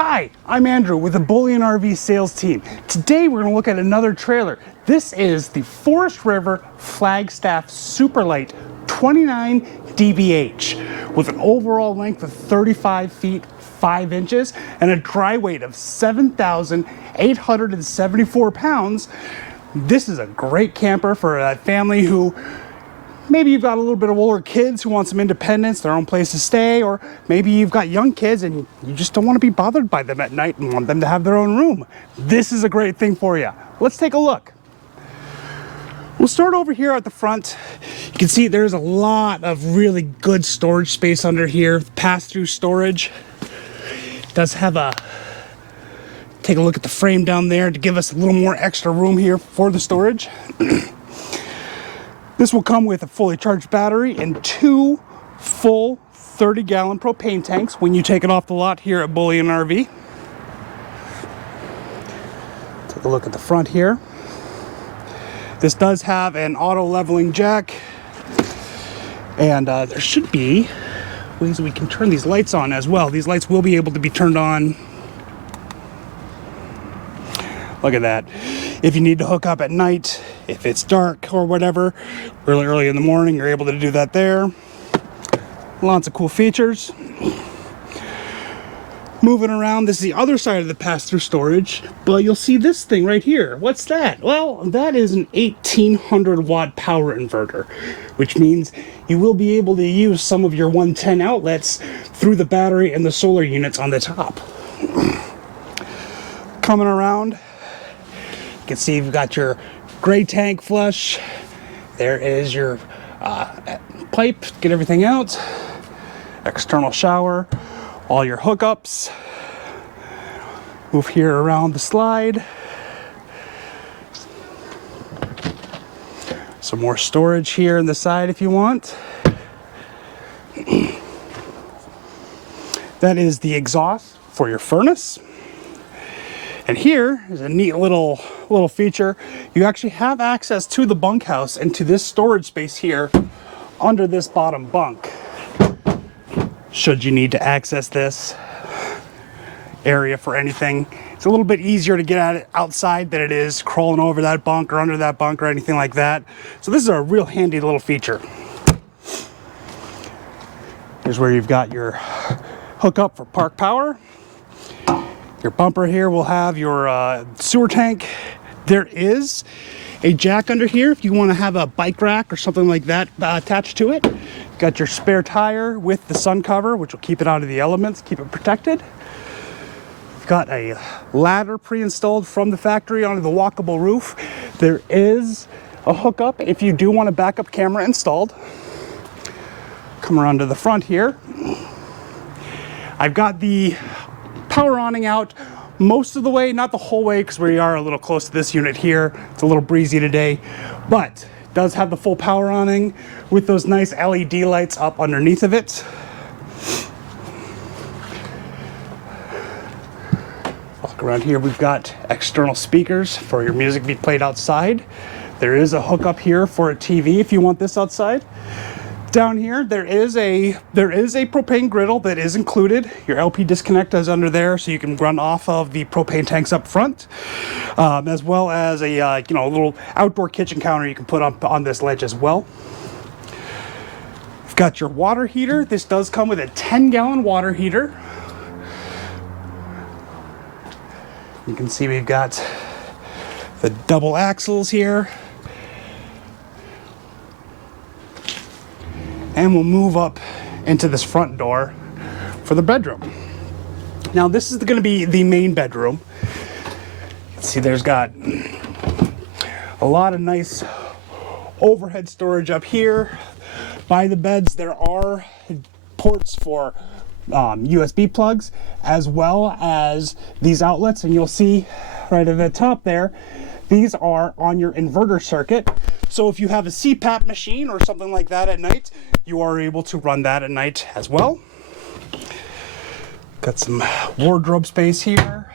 Hi, I'm Andrew with the Bullion RV sales team. Today we're going to look at another trailer. This is the Forest River Flagstaff Super Lite 29DBH with an overall length of 35 feet 5 inches and a dry weight of 7,874 pounds. This is a great camper for a family who maybe you've got a little bit of older kids who want some independence, their own place to stay, or maybe you've got young kids and you just don't want to be bothered by them at night and want them to have their own room. This is a great thing for you. Let's take a look. We'll start over here at the front. You can see there's a lot of really good storage space under here, pass-through storage. It does have a, take a look at the frame down there to give us a little more extra room here for the storage. This will come with a fully charged battery and 2 full 30-gallon propane tanks when you take it off the lot here at Bullion RV. Take a look at the front here. This does have an auto leveling jack, and there should be ways that we can turn these lights on as well. These lights will be able to be turned on. Look at that. If you need to hook up at night, if it's dark or whatever, really early in the morning, you're able to do that there. Lots of cool features. Moving around, this is the other side of the pass-through storage, but you'll see this thing right here. What's that? Well, that is an 1800 watt power inverter, which means you will be able to use some of your 110 outlets through the battery and the solar units on the top. Coming around, you can see you've got your gray tank flush. There is your pipe, get everything out. External shower, all your hookups. Move here around the slide. Some more storage here on the side if you want. That is the exhaust for your furnace. And here is a neat little feature. You actually have access to the bunkhouse and to this storage space here under this bottom bunk. Should you need to access this area for anything, it's a little bit easier to get at it outside than it is crawling over that bunk or under that bunk or anything like that. So this is a real handy little feature. Here's where you've got your hookup for park power. Your bumper here will have your sewer tank. There is a jack under here if you want to have a bike rack or something like that attached to it. Got your spare tire with the sun cover, which will keep it out of the elements, keep it protected. You've got a ladder pre-installed from the factory onto the walkable roof. There is a hookup if you do want a backup camera installed. Come around to the front here. I've got the power awning out most of the way, not the whole way because we are a little close to this unit here. It's a little breezy today, but it does have the full power awning with those nice LED lights up underneath of it. Walk around here, we've got external speakers for your music to be played outside. There is a hookup here for a TV if you want this outside. Down here, there is a propane griddle that is included. Your LP disconnect is under there, so you can run off of the propane tanks up front, as well as a little outdoor kitchen counter you can put up on this ledge as well. You've got your water heater. This does come with a 10-gallon water heater. You can see we've got the double axles here. And we'll move up into this front door for the bedroom. Now this is going to be the main bedroom. You can see there's got a lot of nice overhead storage up here. By the beds there are ports for USB plugs as well as these outlets, and you'll see right at the top there, these are on your inverter circuit. So if you have a CPAP machine or something like that at night, you are able to run that at night as well. Got some wardrobe space here.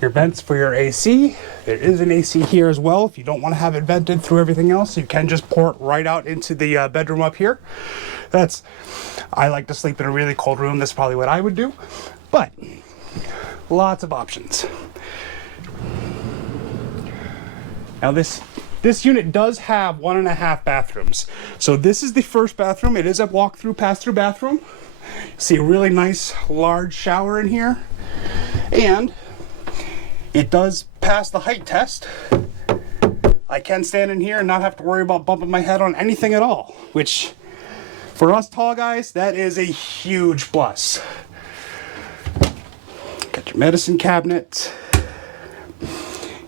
Your vents for your AC. There is an AC here as well. If you don't want to have it vented through everything else, you can just pour it right out into the bedroom up here. That's I like to sleep in a really cold room. That's probably what I would do, but lots of options. Now this unit does have 1.5 bathrooms. So this is the first bathroom. It is a walk-through, pass-through bathroom. See a really nice large shower in here. And it does pass the height test. I can stand in here and not have to worry about bumping my head on anything at all, which for us tall guys, that is a huge plus. Got your medicine cabinet,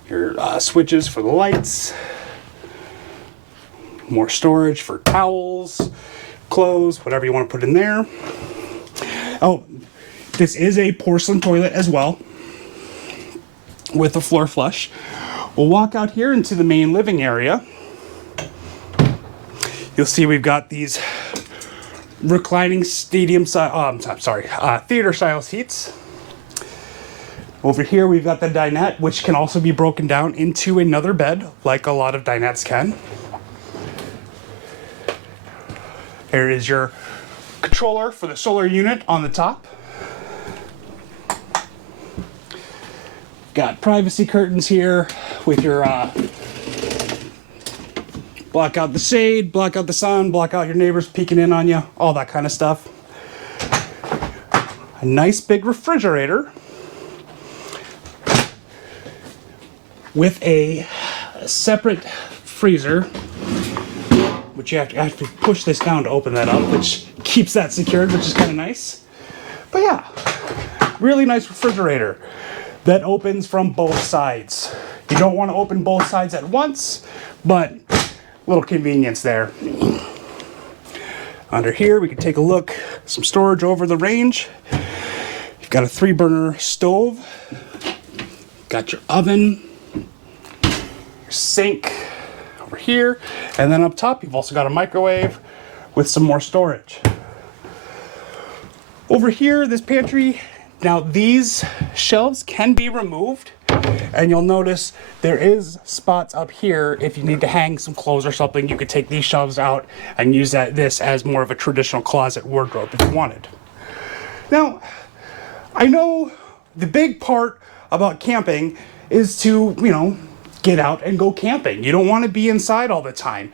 your switches for the lights, more storage for towels, clothes, whatever you want to put in there. Oh, this is a porcelain toilet as well with a floor flush. We'll walk out here into the main living area. You'll see we've got these reclining theater style seats. Over here we've got the dinette, which can also be broken down into another bed, like a lot of dinettes can. There is your controller for the solar unit on the top. Got privacy curtains here with your block out the shade, block out the sun, block out your neighbors peeking in on you, all that kind of stuff. A nice big refrigerator with a separate freezer, which you have to actually push this down to open that up, which keeps that secured, which is kind of nice. But yeah, really nice refrigerator that opens from both sides. You don't want to open both sides at once, but little convenience there. Under here, we can take a look. Some storage over the range. You've got a 3-burner stove. Got your oven, your sink over here, and then up top, you've also got a microwave with some more storage. Over here, this pantry, now these shelves can be removed, and you'll notice there is spots up here if you need to hang some clothes or something. You could take these shelves out and use this as more of a traditional closet wardrobe if you wanted. Now, I know the big part about camping is to, get out and go camping. You don't want to be inside all the time.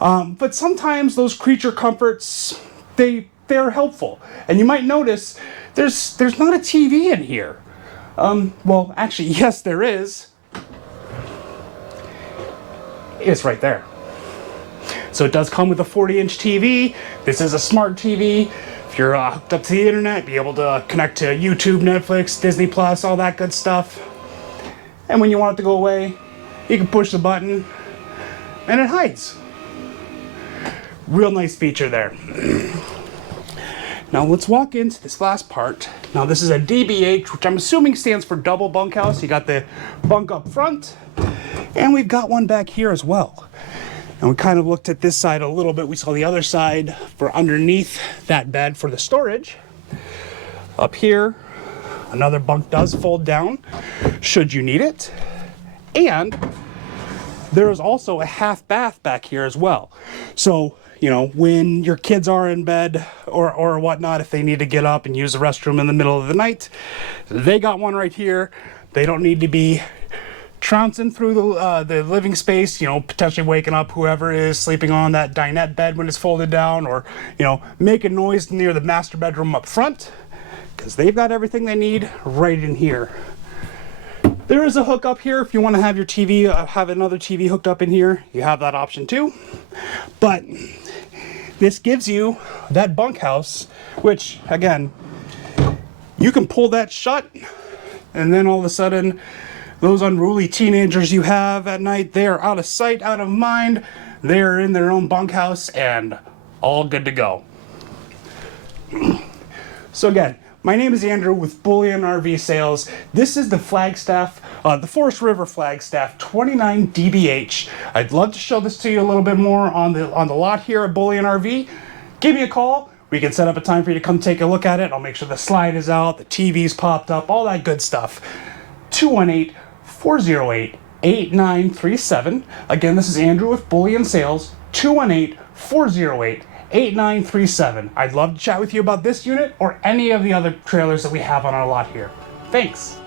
But sometimes those creature comforts, they're helpful. And you might notice there's not a TV in here. Well, actually, yes, there is. It's right there. So it does come with a 40-inch TV. This is a smart TV. If you're hooked up to the internet, be able to connect to YouTube, Netflix, Disney Plus, all that good stuff. And when you want it to go away, you can push the button and it hides. Real nice feature there. Now let's walk into this last part. Now this is a DBH, which I'm assuming stands for double bunkhouse. You got the bunk up front, and we've got one back here as well. And we kind of looked at this side a little bit. We saw the other side for underneath that bed for the storage. Up here, another bunk does fold down should you need it. And there is also a half bath back here as well. So, when your kids are in bed or whatnot, if they need to get up and use the restroom in the middle of the night, they got one right here. They don't need to be trouncing through the living space, potentially waking up whoever is sleeping on that dinette bed when it's folded down, or, making noise near the master bedroom up front, because they've got everything they need right in here. There is a hookup here if you want to have your TV, have another TV hooked up in here. You have that option too. But this gives you that bunkhouse, which again, you can pull that shut, and then all of a sudden, those unruly teenagers you have at night, they are out of sight, out of mind. They are in their own bunkhouse and all good to go. So again, my name is Andrew with Bullion RV Sales. This is the Flagstaff, the Forest River Flagstaff 29DBH. I'd love to show this to you a little bit more on the lot here at Bullion RV. Give me a call. We can set up a time for you to come take a look at it. I'll make sure the slide is out, the TV's popped up, all that good stuff. 218-408-8937. Again, this is Andrew with Bullion Sales. 218-408-8937. 8937. I'd love to chat with you about this unit or any of the other trailers that we have on our lot here. Thanks.